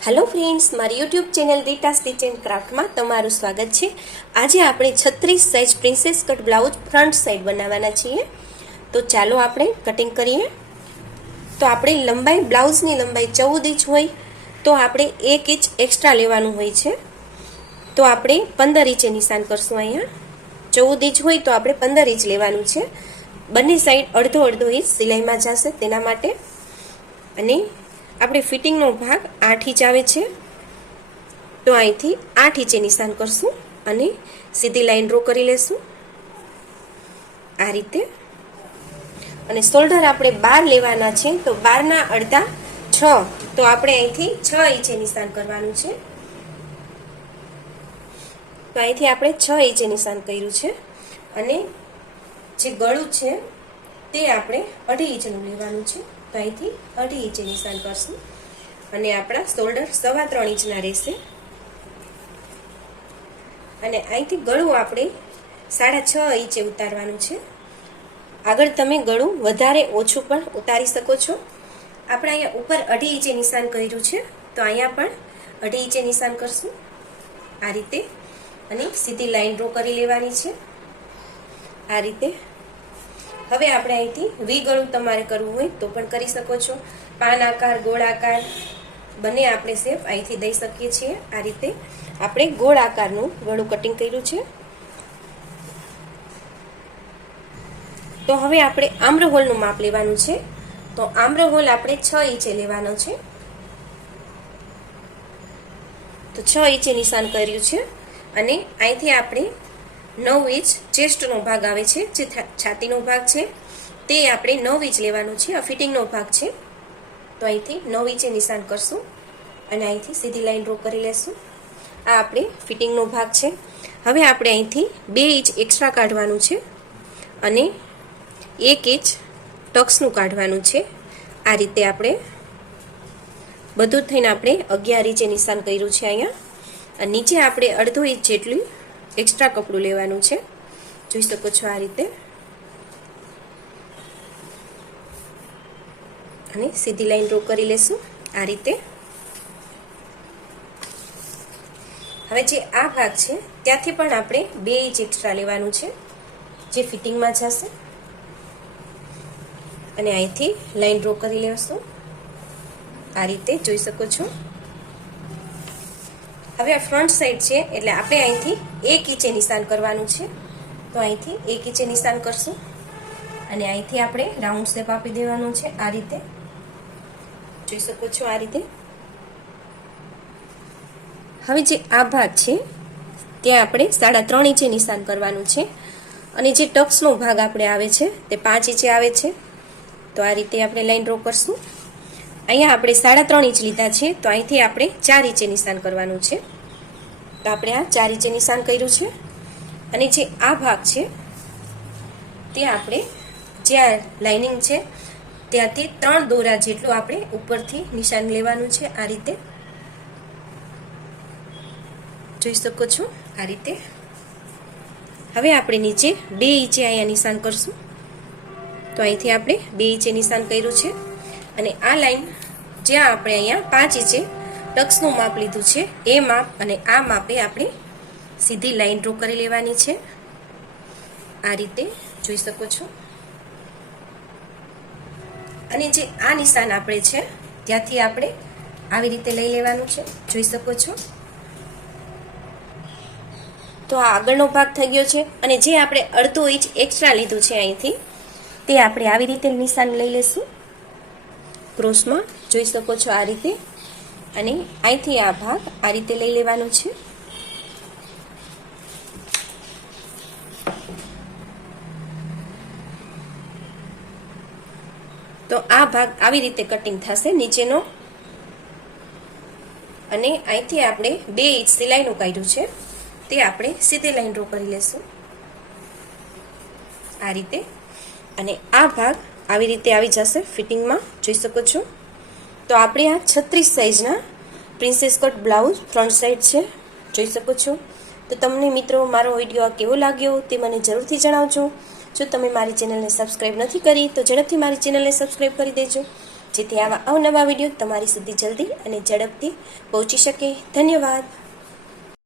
Hello friends, मारी YouTube channel Rita stitch and craft में तमारुं स्वागत है। आज आपणे 36 size princess cut blouse front side बनावाना छीए। तो चालो आपणे कटिंग करीए। तो आपणे लंबाई ब्लाउजनी लंबाई 14 इंच होय तो आपणे 1 इंच एक्स्ट्रा लेवानुं होय छे। तो आपणे 15 इंचे निशान करशुं। अहींया 14 इंच होय तो आपणे 15 इंच लेवानुं छे। बंने साइड अर्धो अर्धो इंच सिलाईमां जशे तेना माटे। अने આપણે ફિટિંગનો ભાગ 8 ઇંચ આવે છે તો અહીંથી 8 ઇંચે નિશાન કરશું અને સીધી લાઈન ડ્રો કરી લેશું આ રીતે। અને શોલ્ડર આપણે 12 લેવાના છે તો 12 ના અડધા 6 તો આપણે અહીંથી 6 ઇંચે નિશાન કરવાનું છે। તો અહીંથી આપણે 6 ઇંચે નિશાન કર્યું છે અને જે ગળું છે તે આપણે 2.5 ઇંચનું લેવાનું છે। तो अहींथी 2.5 इंचे निशान करशुं अने आपणा शोल्डर 3.25 इंचना रहेशे। अने अहींथी गळुं आपणे 6.5 इंचे उतारवानुं छे। आगळ तमे गळुं वधारे ओछुं पण उतारी शको छो। आपणे अहींया उपर 2.5 इंचे निशान कर्युं छे तो अहींया पण 2.5 इंचे निशान करशुं आ रीते अने सीधी लाइन ड्रो करी लेवानी छे आ रीते। હવે આપણે અહીંથી વી ગળું તમારે કરવું હોય તો પણ કરી શકો છો। પાન આકાર ગોળ આકાર બંને આપણે શેપ અહીંથી દઈ શકીએ છીએ। આ રીતે આપણે ગોળ આકારનું ગળું કટિંગ કર્યું છે। તો હવે આપણે આમ્ર હોલનું માપ લેવાનું છે। તો આમ્ર હોલ આપણે 6 ઇંચે લેવાનો છે। તો 6 ઇંચે નિશાન કર્યું છે અને અહીંથી આપણે 9 इंच चेस्टनो भाग आवे छे जे छातीनो भाग छे ते आपणे 9 इंच लेवानुं छे। आ फिटिंगनो भाग छे तो અહીંથી 9 इंचे निशान करशुं અને અહીંથી સીધી લાઈન ડ્રો કરી લેશું। આ આપણે ફિટિંગનો ભાગ છે। હવે આપણે અહીંથી 2 इंच એક્સ્ટ્રા કાઢવાનું છે અને 1 इंच ટક્સનું કાઢવાનું છે। આ રીતે આપણે બધું થઈને આપણે 11 इंचे નિશાન કર્યું છે અહીંયા। અને નીચે આપણે અડધો इंच જેટલું एक्स्ट्रा कपड़ू लेवानुं छे। जोई शको छो आ रीते अने सीधी लाइन ड्रो करी लेशुं आ रीते। हवे जे आ भाग छे त्यांथी पण आपणे 2 इंच एक्स्ट्रा लेवानुं छे जे फिटिंग मां जशे अने અહીંથી लाइन ड्रो करी लेशुं आ रीते। जोई शको छो। હવે આ ફ્રન્ટ સાઈડ છે એટલે આપણે અહીંથી 1 ઇંચે નિશાન કરવાનું છે। તો અહીંથી 1 ઇંચે નિશાન કરશું અને અહીંથી આપણે રાઉન્ડ શેપ આપી દેવાનો છે આ રીતે। જોઈ શકો છો આ રીતે। હવે જે આ ભાગ છે ત્યાં આપણે 3.5 ઇંચે નિશાન કરવાનું છે અને જે ટક્સનો ભાગ આપણે આવે છે તે 5 ઇંચે આવે છે। તો આ રીતે આપણે લાઈન ડ્રો કરશું। અહીંયા આપણે 3.5 इंच લીધા છે તો અહીંથી આપણે 4 इंचे નિશાન કરવાનું છે। તો આપણે આ 4 इंचे નિશાન કર્યું છે અને જે આ ભાગ છે તે આપણે જે આ લાઇનિંગ છે ત્યાંથી 3 દોરા જેટલું આપણે ઉપરથી નિશાન લેવાનું છે આ રીતે। જોઈ શકો છો આ રીતે। હવે આપણે નીચે 2 इंचे અહીંયા નિશાન કરશું। તો અહીંથી આપણે 2 इंचे નિશાન કર્યું છે અને આ લાઈન જ્યાં આપણે અહીંયા 5 इंचे ટક્સનું માપ લીધું છે એ માપ અને આ માપે આપણે સીધી લાઈન ડ્રો કરી લેવાની છે આ રીતે। જોઈ શકો છો। અને જે આ નિશાન આપણે છે ત્યાંથી આપણે આવી રીતે લઈ લેવાનું છે। જોઈ શકો છો। તો આ આગળનો ભાગ થઈ ગયો છે અને જે આપણે અડધો ઇંચ એક્સ્ટ્રા લીધું છે અહીંથી તે આપણે આવી રીતે નિશાન લઈ લેશું ક્રોસ में। જોઈ શકો છો આ રીતે અને અહીંથી આ ભાગ આ રીતે લઈ લેવાનો છે। તો આ ભાગ આવી રીતે કટિંગ થશે નીચેનો અને અહીંથી આપણે 2 इंच સિલાઈનું કાઢ્યું છે તે આપણે સીધી લાઈન ડ્રો કરી લેશું આ રીતે અને આ ભાગ આવી રીતે આવી જશે ફિટિંગ માં। જોઈ શકો છો। તો આપણે આ 36 સાઈઝના princess cut blouse front side છે। જોઈ શકો છો। તો તમને મિત્રો મારો વિડિયો કેવો લાગ્યો તે મને જરૂરથી જણાવજો। જો તમે મારી ચેનલને સબસ્ક્રાઈબ નથી કરી તો ઝડપથી મારી ચેનલને સબસ્ક્રાઈબ કરી દેજો, જેથી આવા અવનવા વિડીયો તમારી સુધી જલ્દી અને ઝડપથી પહોંચી શકે. ધન્યવાદ.